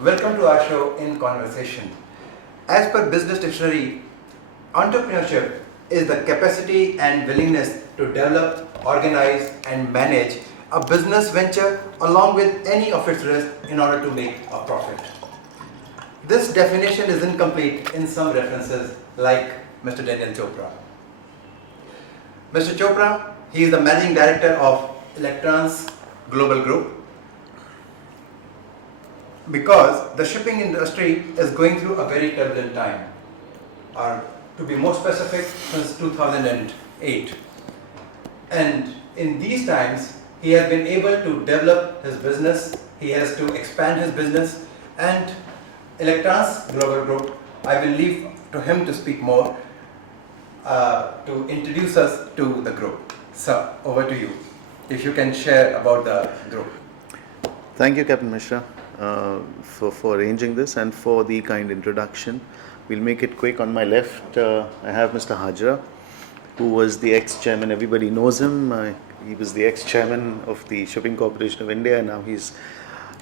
Welcome to our show In Conversation. As per Business Dictionary, entrepreneurship is the capacity and willingness to develop, organize, and manage a business venture along with any of its risks in order to make a profit. This definition is incomplete in some references, like Mr. Daniel Chopra. Mr. Chopra, he is the managing director of Electrons Global Group. Because the shipping industry is going through a very turbulent time, or to be more specific, since 2008. And in these times, he has been able to develop his business, he has to expand his business, and Electrons Global Group, I will leave to him to speak more, to introduce us to the group. So, over to you. If you can share about the group. Thank you, Captain Mishra, for arranging this and for the kind introduction. We'll make it quick. On my left, I have Mr. Hajara, who was the ex-chairman. Everybody knows him. He was the ex-chairman of the Shipping Corporation of India, and now he's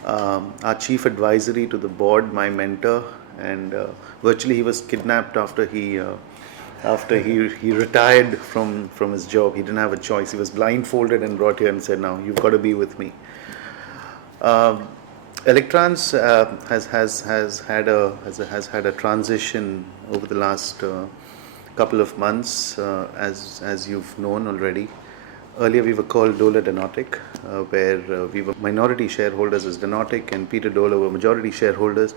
our chief advisory to the board, my mentor, and virtually he was kidnapped after he retired from his job. He didn't have a choice. He was blindfolded and brought here and said, "Now you've got to be with me." Electrons has had a transition over the last couple of months, as you've known already. Earlier we were called Dola Denotic, where we were minority shareholders as Denotic, and Peter Dola were majority shareholders.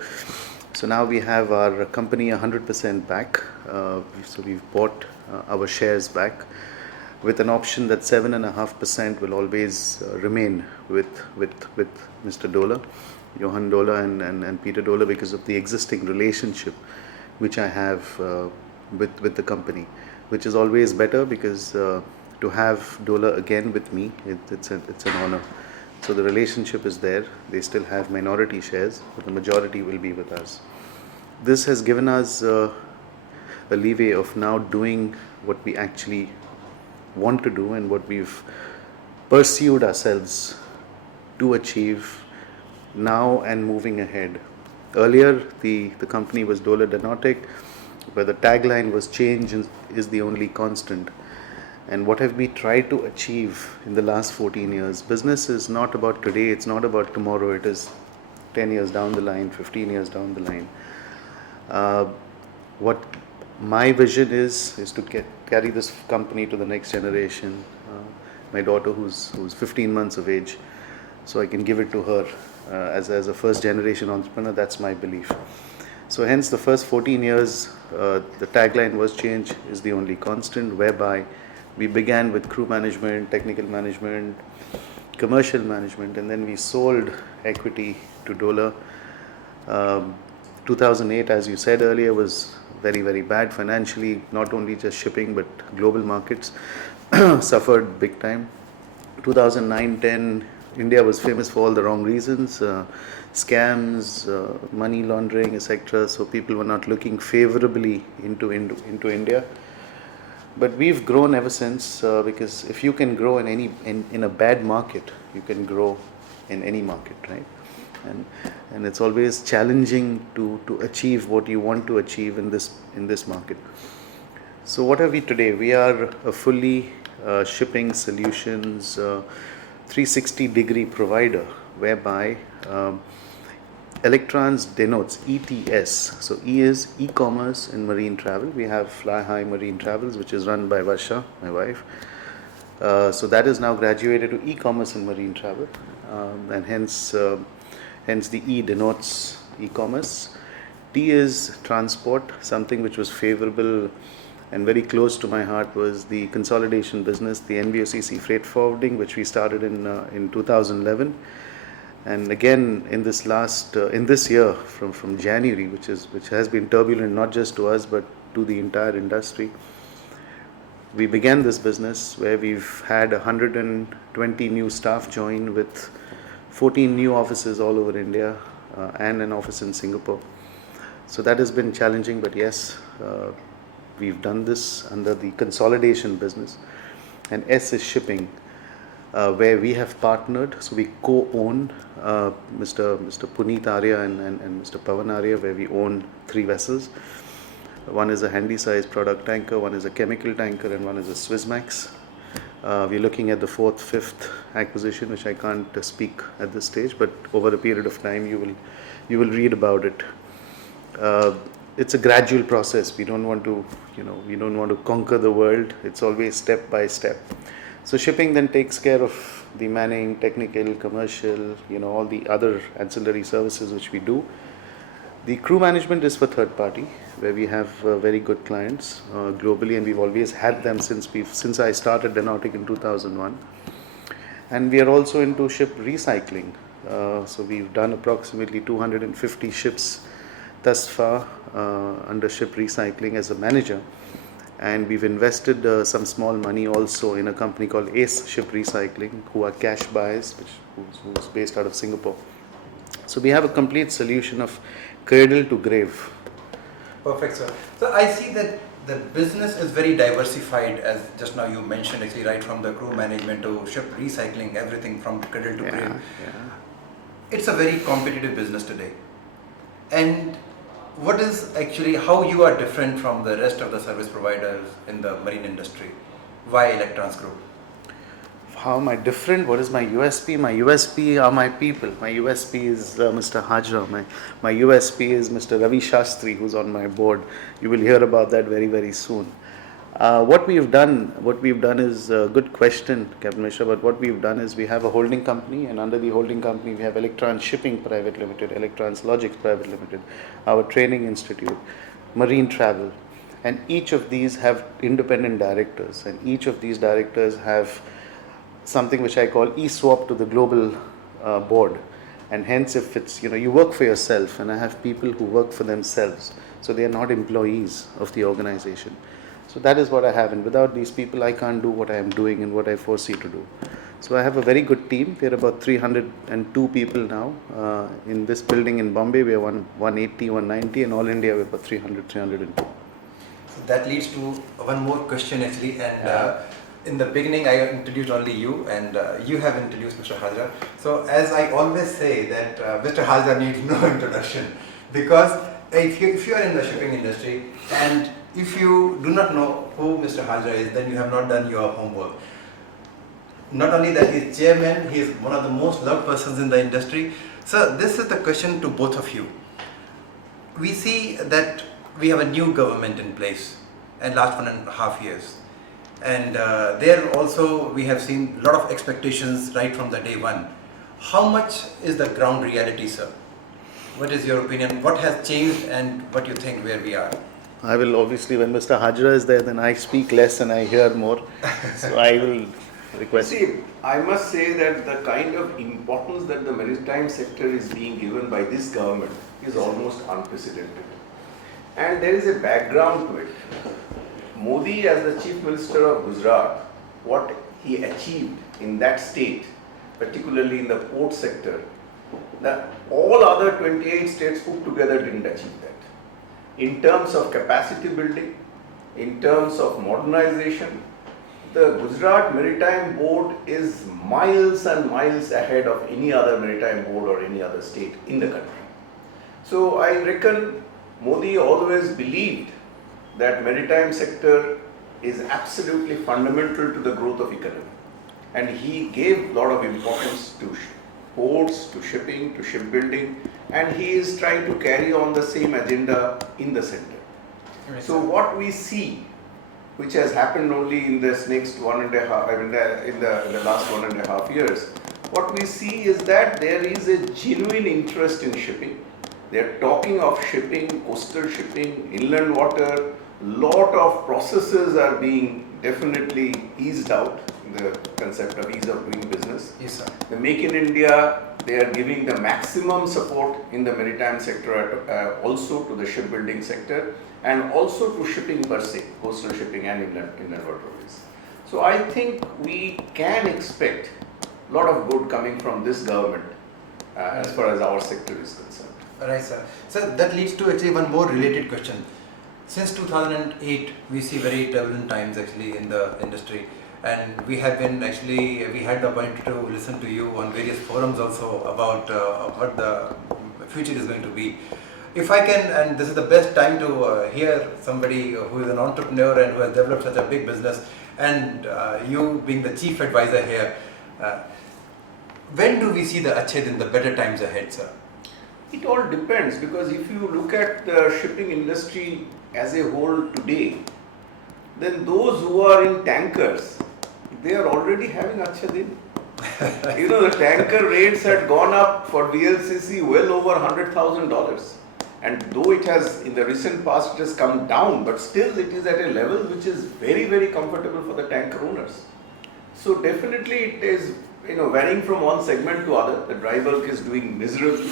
So now we have our company 100% back. So we've bought our shares back with an option that 7.5% will always remain with Mr. Dola, Johan Dola and Peter Dola, because of the existing relationship which I have with the company, which is always better because to have Dola again with me, it's an honor. So the relationship is there. They still have minority shares, but the majority will be with us. This has given us a leeway of now doing what we actually want to do and what we've pursued ourselves to achieve now and moving ahead. Earlier, the company was Dola Denotic, where the tagline was "Change is the only constant." And what have we tried to achieve in the last 14 years? Business is not about today, it's not about tomorrow, it is 10 years down the line, 15 years down the line. What my vision is to carry this company to the next generation. My daughter, who's 15 months of age, so I can give it to her as a first generation entrepreneur. That's my belief. So hence the first 14 years, the tagline was "Change is the only constant," whereby we began with crew management, technical management, commercial management, and then we sold equity to Dola. 2008, as you said earlier, was very, very bad financially. Not only just shipping, but global markets suffered big time. 2009-10, India was famous for all the wrong reasons, scams, money laundering, etc. So people were not looking favorably into India. But we've grown ever since, because if you can grow in a bad market, you can grow in any market, right? And it's always challenging to achieve what you want to achieve in this market. So what are we today? We are a fully shipping solutions 360-degree provider, whereby Electrons denotes ETS. So E is e-commerce and marine travel. We have Fly High Marine Travels, which is run by Varsha, my wife. So that is now graduated to e-commerce and marine travel, and hence the E denotes e-commerce. T is transport. Something which was favorable and very close to my heart was the consolidation business, the NBOCC freight forwarding, which we started in 2011. And again, in this year, from January, which has been turbulent not just to us but to the entire industry, we began this business where we've had 120 new staff join, with 14 new offices all over India and an office in Singapore. So that has been challenging, but yes, we've done this under the consolidation business. And S is shipping. where we have partnered. So we co-own Mr. Puneet Arya and Mr. Pavan Arya, where we own 3 vessels. One is a handy-sized product tanker, one is a chemical tanker, and one is a Swissmax. We're looking at the 4th, 5th acquisition, which I can't speak at this stage, but over a period of time, you will read about it. It's a gradual process. We don't want to conquer the world. It's always step by step. So shipping then takes care of the manning, technical, commercial, all the other ancillary services which we do. The crew management is for third party, where we have very good clients globally, and we've always had them since I started Denautic in 2001. And we are also into ship recycling. So we've done approximately 250 ships thus far under ship recycling as a manager. And we've invested some small money also in a company called Ace Ship Recycling, who are cash buyers, who's based out of Singapore. So we have a complete solution of cradle to grave. Perfect, sir. So I see that the business is very diversified, as just now you mentioned, actually, right from the crew management to ship recycling, everything from cradle to grave. Yeah. It's a very competitive business today. And what is actually how you are different from the rest of the service providers in the marine industry? Why Electrons Group? How am I different? What is my USP? My USP are my people. My USP is Mr. Hajara. My USP is Mr. Ravi Shastri, who's on my board. You will hear about that very, very soon. What we've done is a good question, Captain Mishra, but what we've done is we have a holding company, and under the holding company we have Electrons Shipping Private Limited, Electrons Logics Private Limited, our training institute, marine travel, and each of these have independent directors, and each of these directors have something which I call ESWAP to the global board. And hence, if it's, you work for yourself, and I have people who work for themselves, so they are not employees of the organization. So that is what I have, and without these people I can't do what I am doing and what I foresee to do. So I have a very good team. We are about 302 people now. In this building in Bombay we are 180, 190, and all India we are about 300, 302. So that leads to one more question actually, and in the beginning I introduced only you, and you have introduced Mr. Hajara. So as I always say that Mr. Hajara needs no introduction, because if you are in the shipping industry and if you do not know who Mr. Hajara is, then you have not done your homework. Not only that, he is chairman, he is one of the most loved persons in the industry. So this is the question to both of you. We see that we have a new government in place and last 1.5 years. And there also we have seen a lot of expectations right from the day one. How much is the ground reality, sir? What is your opinion? What has changed and what you think where we are? I will obviously, when Mr. Hajara is there, then I speak less and I hear more. So I will request. See, I must say that the kind of importance that the maritime sector is being given by this government is almost unprecedented. And there is a background to it. Modi, as the Chief Minister of Gujarat, what he achieved in that state, particularly in the port sector, that all other 28 states put together didn't achieve that. In terms of capacity building, in terms of modernization, the Gujarat Maritime Board is miles and miles ahead of any other maritime board or any other state in the country. So I reckon Modi always believed that maritime sector is absolutely fundamental to the growth of economy. And he gave a lot of importance to ports, to shipping, to shipbuilding, and he is trying to carry on the same agenda in the center. Right. So what we see, which has happened only in this next in the last 1.5 years, what we see is that there is a genuine interest in shipping. They are talking of shipping, coastal shipping, inland water. Lot of processes are being definitely eased out. The concept of ease of doing business. Yes, sir. The Make in India, they are giving the maximum support in the maritime sector, also to the shipbuilding sector, and also to shipping per se, coastal shipping and inland waterways. So I think we can expect a lot of good coming from this government as far as our sector is concerned. Right, sir. So that leads to actually one more related question. Since 2008, we see very turbulent times actually in the industry. and we have been actually, we had the opportunity to listen to you on various forums also about what the future is going to be. If I can, and this is the best time to hear somebody who is an entrepreneur and who has developed such a big business, and you being the chief advisor here, when do we see the Achhe Din, the better times ahead, sir? It all depends, because if you look at the shipping industry as a whole today, then those who are in tankers, they are already having Achhe Din. The tanker rates had gone up for VLCC well over $100,000. And though it has, in the recent past, it has come down, but still it is at a level which is very, very comfortable for the tanker owners. So definitely it is, varying from one segment to other. The dry bulk is doing miserably.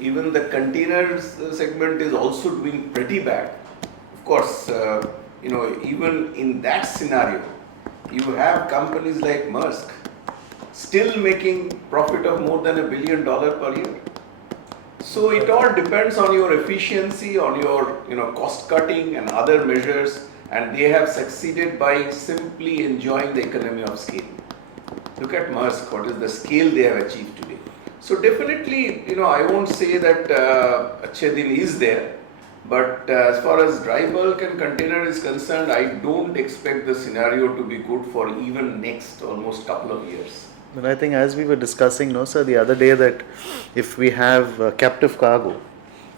Even the containers segment is also doing pretty bad. Of course, even in that scenario, you have companies like Maersk still making profit of more than $1 billion per year. So it all depends on your efficiency, on your cost cutting and other measures, and they have succeeded by simply enjoying the economy of scale. Look at Maersk, what is the scale they have achieved today. So definitely, I won't say that Achhe Din is there, but as far as dry bulk and container is concerned, I don't expect the scenario to be good for even next almost couple of years. But I think, as we were discussing, no, sir, the other day, that if we have captive cargo,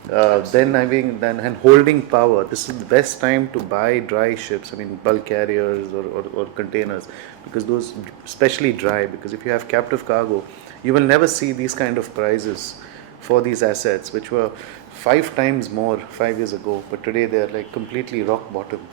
then and holding power, this is the best time to buy dry ships. I mean, bulk carriers or containers, because those, especially dry, because if you have captive cargo, you will never see these kind of prices for these assets, which were 5 times more 5 years ago, but today they are like completely rock bottom.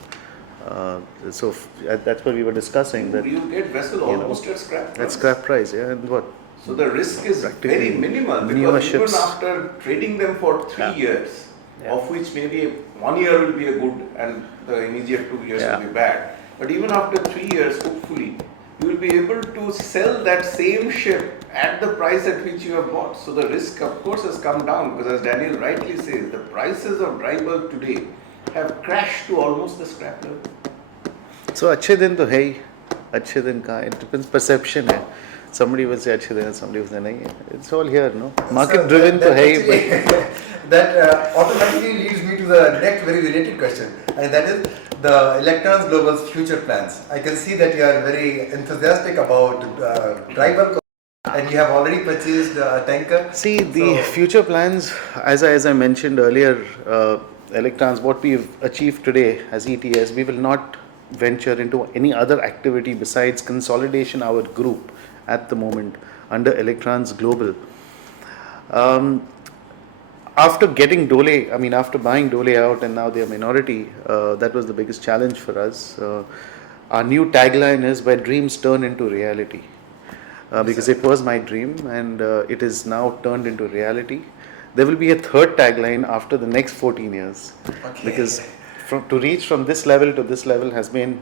So that's what we were discussing. That you get vessel almost at scrap price. At scrap price, yeah, and what? So the risk is very minimal, because even after trading them for 3 years, of which maybe 1 year will be a good and the immediate 2 years will be bad. But even after 3 years, hopefully, you will be able to sell that same ship at the price at which you have bought. So the risk, of course, has come down, because as Daniel rightly says, the prices of dry bulk today have crashed to almost the scrap level. So Achhe Din to hai, Achhe Din ka, it depends, perception hai. Somebody will say Achhe Din, somebody will say nahi. It's all here, no? Market driven to hai. That automatically leads me to the next very related question, and that is the Electrons Global's future plans. I can see that you are very enthusiastic about dry bulk, and you have already purchased a tanker. See, the future plans, as I mentioned earlier, Electrons, what we've achieved today as ETS, we will not venture into any other activity besides consolidation our group at the moment under Electrons Global. After getting Dole, after buying Dole out and now they are minority, that was the biggest challenge for us. Our new tagline is where dreams turn into reality. Because it was my dream and it is now turned into reality. There will be a third tagline after the next 14 years. Okay. Because to reach from this level to this level has been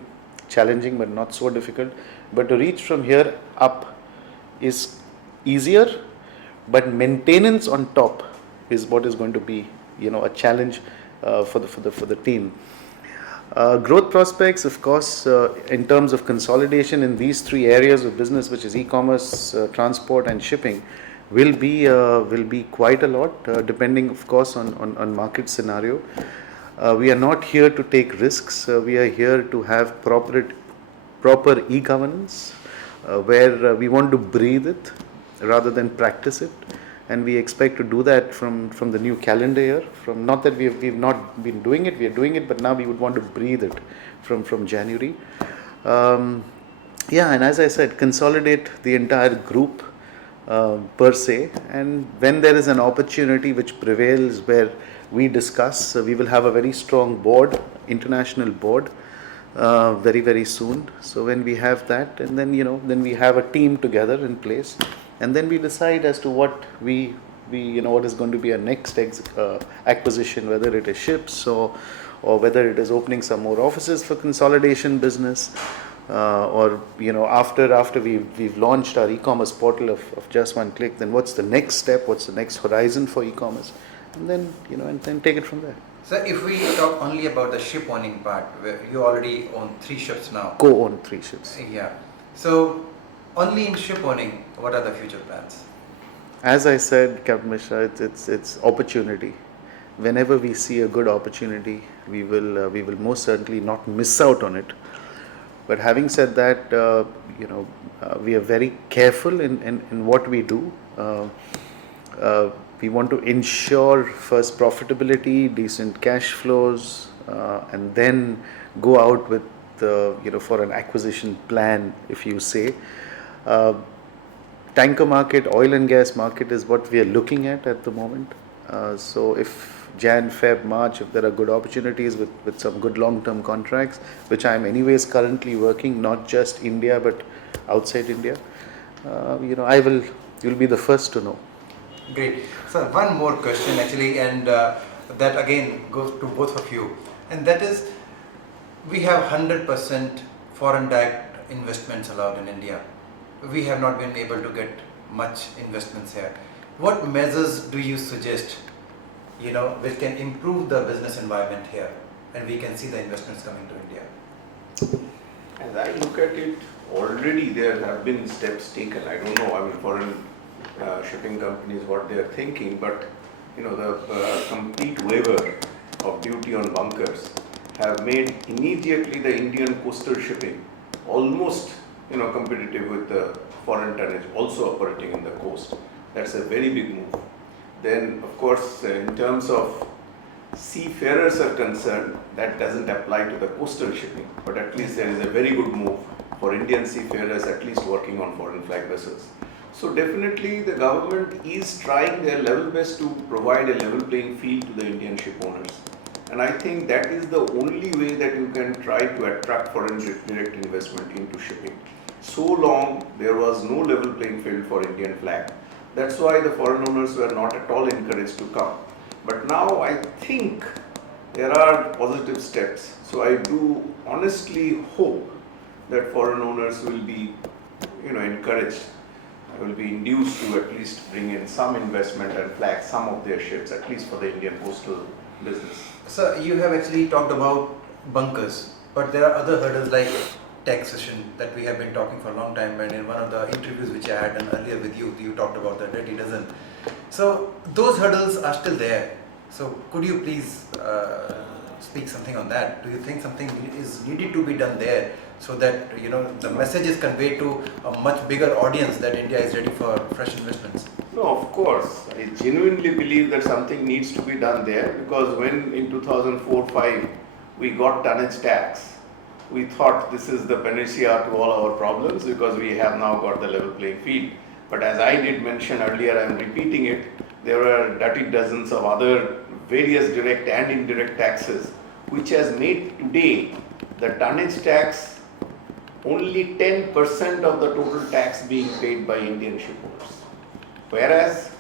challenging but not so difficult. But to reach from here up is easier, but maintenance on top is what is going to be, a challenge for the team. Growth prospects, of course, in terms of consolidation in these 3 areas of business, which is e-commerce, transport, and shipping, will be quite a lot, depending, of course, on market scenario. We are not here to take risks. We are here to have proper e-governance, where we want to breathe it rather than practice it. And we expect to do that from the new calendar year. From not that we've not been doing it, we are doing it, but now we would want to breathe it from January. And as I said, consolidate the entire group per se. And when there is an opportunity which prevails where we discuss, we will have a very strong board, international board, very, very soon. So when we have that, and then we have a team together in place, and then we decide as to what what is going to be our next acquisition, whether it is ships or whether it is opening some more offices for consolidation business, or after we've launched our e-commerce portal of just one click, then what's the next step, what's the next horizon for e-commerce, and then and then take it from there. So if we talk only about the ship owning part, where you already own 3 ships now. Co-own 3 ships. Yeah. So, only in ship owning, what are the future plans? As I said, Captain Mishra, it's opportunity. Whenever we see a good opportunity, we will most certainly not miss out on it. But having said that, we are very careful in what we do. We want to ensure first profitability, decent cash flows, and then go out with for an acquisition plan, if you say. Uh, Tanker market, oil and gas market is what we are looking at the moment. So if Jan, Feb, March, if there are good opportunities with some good long-term contracts, which I am anyways currently working, not just India but outside India, you'll be the first to know. Great. So, one more question actually, and that again goes to both of you, and that is, we have 100% foreign direct investments allowed in India. We have not been able to get much investments here. What measures do you suggest, which can improve the business environment here, and we can see the investments coming to India? As I look at it, already there have been steps taken. I don't know, foreign shipping companies what they are thinking, but the complete waiver of duty on bunkers have made immediately the Indian coastal shipping almost competitive with the foreign tonnage also operating in the coast. That's a very big move. Then of course in terms of seafarers are concerned, that doesn't apply to the coastal shipping, but at least there is a very good move for Indian seafarers at least working on foreign flag vessels. So definitely the government is trying their level best to provide a level playing field to the Indian ship owners. And I think that is the only way that you can try to attract foreign direct investment into shipping. So long there was no level playing field for Indian flag. That's why the foreign owners were not at all encouraged to come. But now I think there are positive steps. So I do honestly hope that foreign owners will be encouraged, will be induced to at least bring in some investment and flag some of their ships, at least for the Indian coastal business. So you have actually talked about bunkers, but there are other hurdles like taxation that we have been talking for a long time, and in one of the interviews which I had done earlier with you, you talked about the dirty dozen. So those hurdles are still there. So could you please speak something on that? Do you think something is needed to be done there so that the message is conveyed to a much bigger audience that India is ready for fresh investments? No, of course. I genuinely believe that something needs to be done there, because when in 2004-5 we got tonnage tax, we thought this is the panacea to all our problems because we have now got the level playing field. But as I did mention earlier, I am repeating it, there were dirty dozens of other various direct and indirect taxes, which has made today the tonnage tax only 10% of the total tax being paid by Indian ship owners. Whereas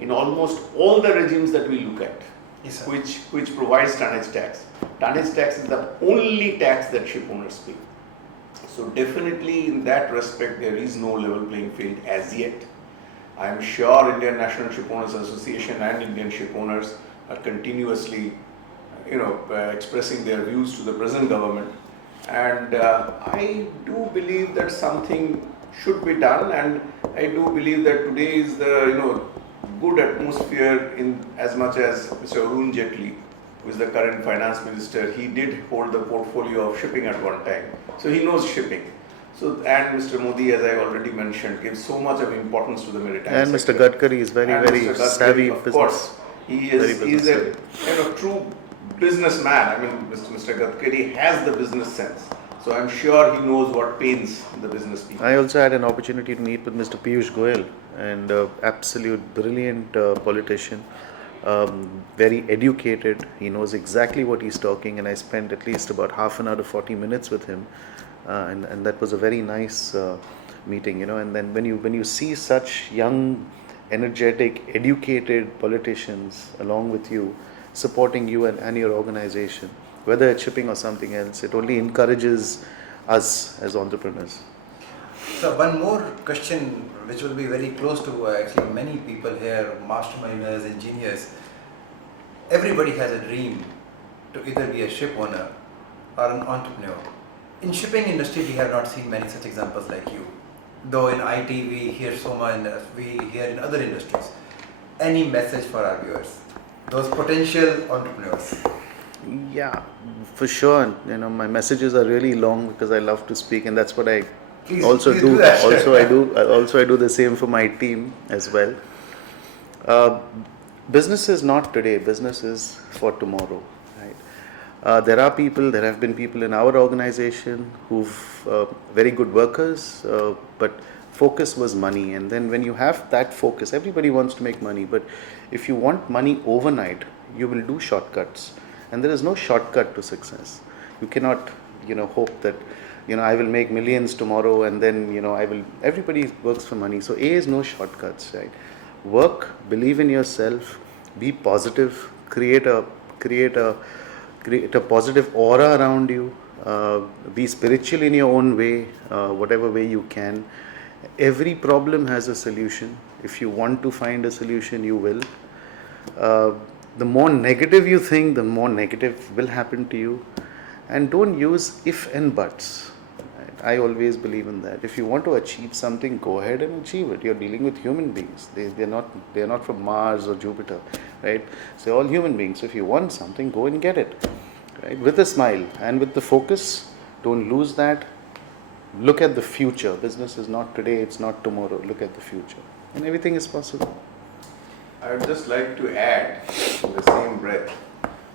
in almost all the regimes that we look at, Yes, sir. which provides tonnage tax is the only tax that ship owners pay. So definitely in that respect there is no level playing field as yet. I am sure Indian National Ship Owners Association and Indian ship owners are continuously expressing their views to the present government, and I do believe that something should be done, and I do believe that today is the good atmosphere, in as much as Mr. Arun Jaitley, who is the current finance minister, he did hold the portfolio of shipping at one time, so he knows shipping. So, and Mr. Modi, as I already mentioned, gives so much of importance to the maritime And sector. Mr. Gadkari is very Mr. Gadkari, savvy of business. course, he is a true businessman. I mean, Mr. Gadkari has the business sense. So I'm sure he knows what pains the business people. I also had an opportunity to meet with Mr. Piyush Goyal, and absolute brilliant politician, very educated. He knows exactly what he's talking, and I spent at least about half an hour to 40 minutes with him, and that was a very nice meeting. And then when you see such young, energetic, educated politicians along with you, supporting you and your organization, whether it's shipping or something else, it only encourages us as entrepreneurs. So one more question which will be very close to actually many people here, masterminders, engineers. Everybody has a dream to either be a ship owner or an entrepreneur. In shipping industry, we have not seen many such examples like you. Though in IT, we hear so much, and we hear in other industries. Any message for our viewers, those potential entrepreneurs? Yeah, for sure. You know, my messages are really long because I love to speak, and that's what I Please do. do that. Also, I do the same for my team as well. Uh, Business is not today. Business is for tomorrow, right? There have been people in our organization who've very good workers, but focus was money. And then when you have that focus, everybody wants to make money. But if you want money overnight, you will do shortcuts. And there is no shortcut to success. You cannot, hope that, I will make millions tomorrow and then, everybody works for money. So A is no shortcuts, right? Work, believe in yourself, be positive, create a positive aura around you, be spiritual in your own way, whatever way you can. Every problem has a solution. If you want to find a solution, you will. The more negative you think, the more negative will happen to you. And don't use if and buts. I always believe in that. If you want to achieve something, go ahead and achieve it. You're dealing with human beings. They're not from Mars or Jupiter, right? So they're all human beings. So if you want something, go and get it, right? With a smile and with the focus. Don't lose that. Look at the future. Business is not today, it's not tomorrow. Look at the future. And everything is possible. I would just like to add in the same breath,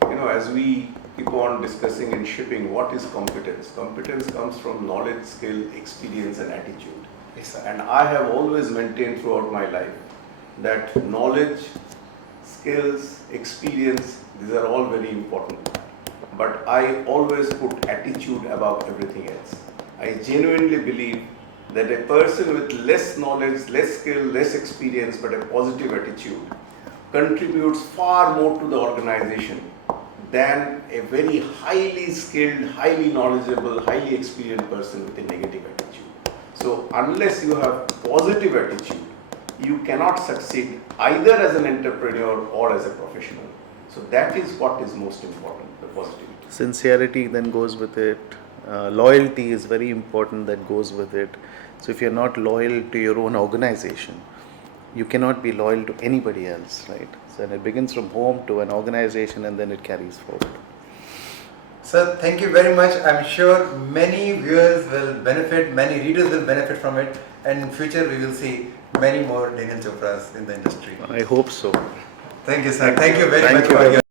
as we keep on discussing in shipping, what is competence? Competence comes from knowledge, skill, experience and attitude. Yes, sir. And I have always maintained throughout my life that knowledge, skills, experience, these are all very important. But I always put attitude above everything else. I genuinely believe that a person with less knowledge, less skill, less experience, but a positive attitude contributes far more to the organization than a very highly skilled, highly knowledgeable, highly experienced person with a negative attitude. So unless you have positive attitude, you cannot succeed either as an entrepreneur or as a professional. So that is what is most important, the positivity. Sincerity then goes with it. Loyalty is very important, that goes with it. So if you're not loyal to your own organization, you cannot be loyal to anybody else, right? So it begins from home to an organization and then it carries forward. Sir, thank you very much. I'm sure many viewers will benefit, many readers will benefit from it, and in future we will see many more Daniel Chopras in the industry. I hope so. Thank you, sir. Thank you very Thank much you for very your